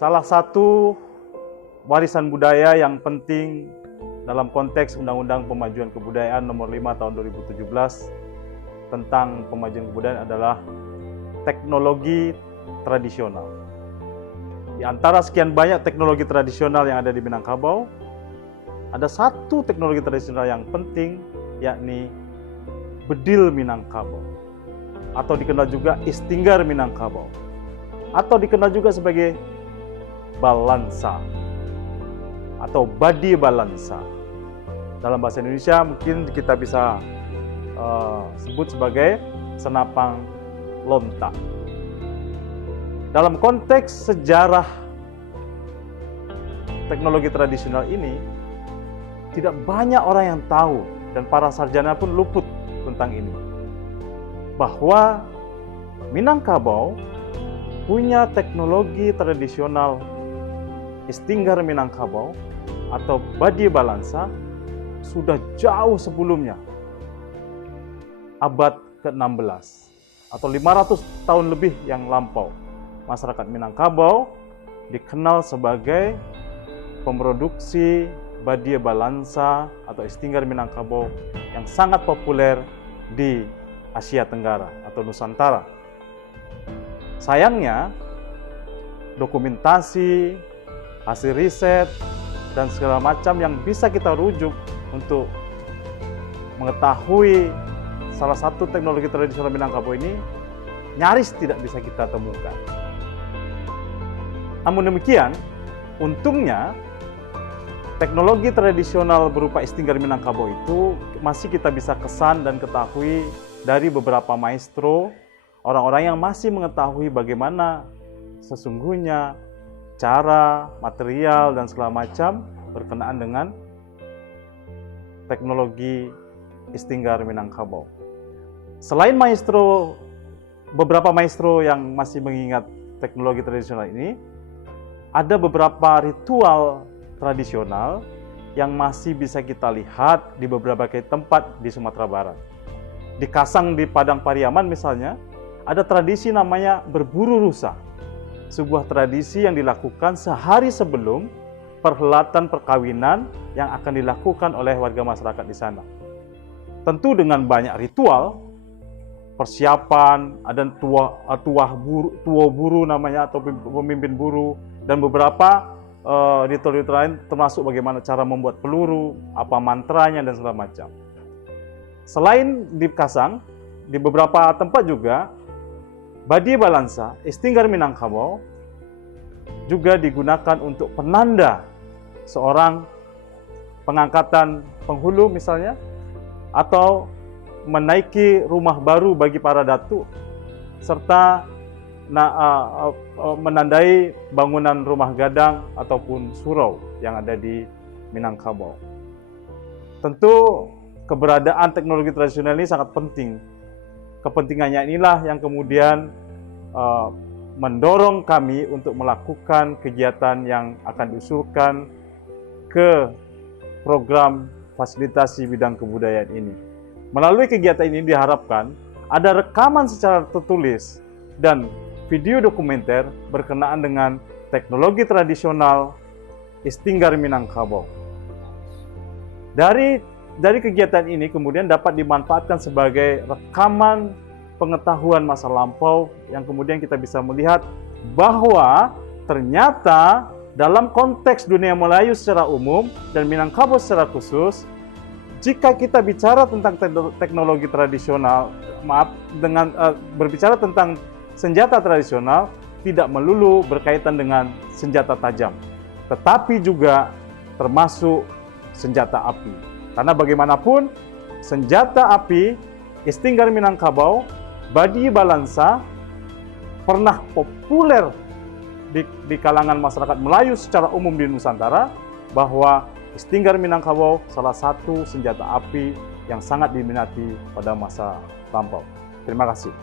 Salah satu warisan budaya yang penting dalam konteks Undang-Undang Pemajuan Kebudayaan Nomor 5 Tahun 2017 tentang pemajuan kebudayaan adalah teknologi tradisional. Di antara sekian banyak teknologi tradisional yang ada di Minangkabau, ada satu teknologi tradisional yang penting, yakni bedil Minangkabau, atau dikenal juga istinggar Minangkabau, atau dikenal juga sebagai balansa atau badi balansa. Dalam bahasa Indonesia mungkin kita bisa sebut sebagai senapang lontar. Dalam konteks sejarah teknologi tradisional ini, tidak banyak orang yang tahu dan para sarjana pun luput tentang ini. Bahwa Minangkabau punya teknologi tradisional istinggar Minangkabau atau badi balansa sudah jauh sebelumnya, abad ke-16 atau 500 tahun lebih yang lampau. Masyarakat Minangkabau dikenal sebagai pemroduksi badi balansa atau istinggar Minangkabau yang sangat populer di Asia Tenggara atau Nusantara. Sayangnya, dokumentasi, hasil riset, dan segala macam yang bisa kita rujuk untuk mengetahui salah satu teknologi tradisional Minangkabau ini nyaris tidak bisa kita temukan. Namun demikian, untungnya teknologi tradisional berupa istinggar Minangkabau itu masih kita bisa kesan dan ketahui dari beberapa maestro, orang-orang yang masih mengetahui bagaimana sesungguhnya cara, material, dan segala macam berkenaan dengan teknologi istinggar Minangkabau. Selain maestro, beberapa maestro yang masih mengingat teknologi tradisional ini, ada beberapa ritual tradisional yang masih bisa kita lihat di beberapa tempat di Sumatera Barat. Di Kasang, di Padang Pariaman misalnya, ada tradisi namanya berburu rusa. Sebuah tradisi yang dilakukan sehari sebelum perhelatan perkawinan yang akan dilakukan oleh warga masyarakat di sana. Tentu dengan banyak ritual, persiapan, ada tua buru namanya atau pemimpin buru, dan beberapa ritual-ritual lain termasuk bagaimana cara membuat peluru, apa mantranya, dan segala macam. Selain di Kasang, di beberapa tempat juga badi balansa, istinggar Minangkabau juga digunakan untuk penanda seorang pengangkatan penghulu misalnya, atau menaiki rumah baru bagi para datuk, serta menandai bangunan rumah gadang ataupun surau yang ada di Minangkabau. Tentu keberadaan teknologi tradisional ini sangat penting. Kepentingannya inilah yang kemudian mendorong kami untuk melakukan kegiatan yang akan diusulkan ke program fasilitasi bidang kebudayaan ini. Melalui kegiatan ini diharapkan ada rekaman secara tertulis dan video dokumenter berkenaan dengan teknologi tradisional istinggar Minangkabau. Dari kegiatan ini kemudian dapat dimanfaatkan sebagai rekaman pengetahuan masa lampau yang kemudian kita bisa melihat bahwa ternyata dalam konteks dunia Melayu secara umum dan Minangkabau secara khusus, jika kita bicara tentang teknologi tradisional, berbicara tentang senjata tradisional, tidak melulu berkaitan dengan senjata tajam, tetapi juga termasuk senjata api. Karena bagaimanapun, senjata api, istinggar Minangkabau, badi balansa, pernah populer di kalangan masyarakat Melayu secara umum di Nusantara, bahwa istinggar Minangkabau salah satu senjata api yang sangat diminati pada masa lampau. Terima kasih.